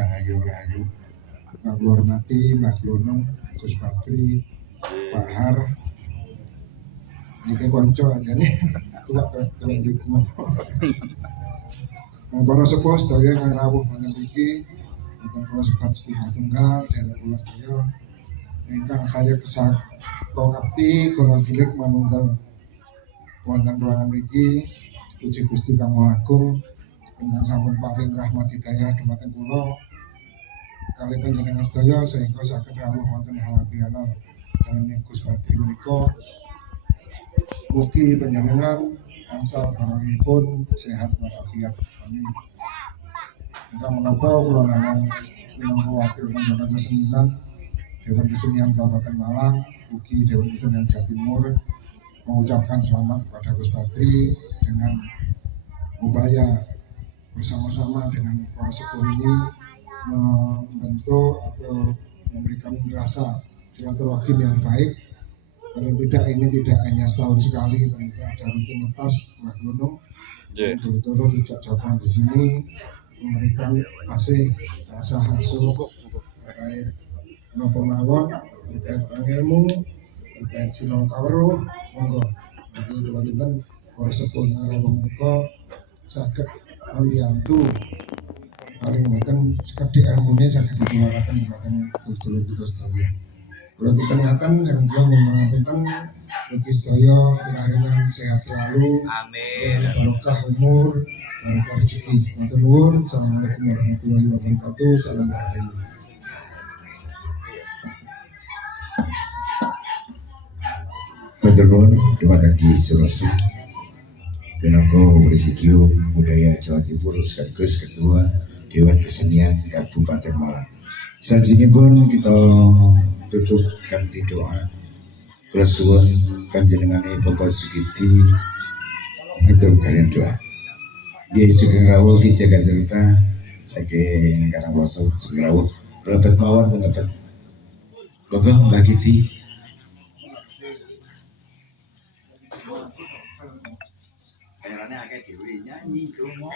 rahayu. Kula hormati Mbak Glonong, Gus Patri, Pak Har. Niki konco aja nih. Tuwak niku. Para sepuh sedaya kang rawuh wonten mriki, wonten kula sebat setunggal dherek kula sedaya ingkang saya ngabdi kula gilik manunggal wonten ruangan mriki. Puji Gusti Kang Maha Agung ingkang sampun paring rahmat hidayah dhumateng kula kalih panjenengan sedaya sehingga saged rawuh wonten halal bihalal dalem Gus Patri menika. Mugi panjenengan tansah paranipun sehat walafiat. Amin. Ingkang menapa kula namung minangka wakil panjenengan kesenian Dewan Kesenian Kabupaten Malang, ugi Dewan Kesenian Jawa Timur mengucapkan selamat kepada Gus Patri dengan upaya bersama-sama dengan para sepuh ini membentuk atau memberikan rasa silaturahim yang baik. Paling tidak ini tidak hanya setahun sekali, paling tidak ada rutinitas Mbak Glonong betul-betul dijak jawaban di sini memberikan kasih rasa asuh terkait menapa mawon, terkait ilmu, terkait sinau kawruh, monggo iki kula kinten para sepuh rawuh menika saged mbiyantu paling boten sekedhik ilmune saged ditularaken dhumateng dulur-dulur kita sedaya. Kula kinten ngaten saged kula nyuwun pangapunten mugi sedaya pinaringan sehat selalu. Amin. Barokah umur, barokah rezeki. Matur nuwun. Assalamualaikum warahmatullahi wabarakatuh. Salam rahayu. Matur nuwun dumateng Ki Suroso minangka Presidium Budaya Jawa Timur sekaligus Ketua Dewan Kesenian Kabupaten Malang. Salajengipun kita tutup kanthi doa. Kula suwun panjenengane Bapak Sugiti ngitung kalian doa. Nggih sugeng rawuh Ki Jagadrita saking Karangloso sugeng rawuh lebet mawon lebet. Monggo Mbak Kiti. Kayaknya agak dewi nyanyi, cuma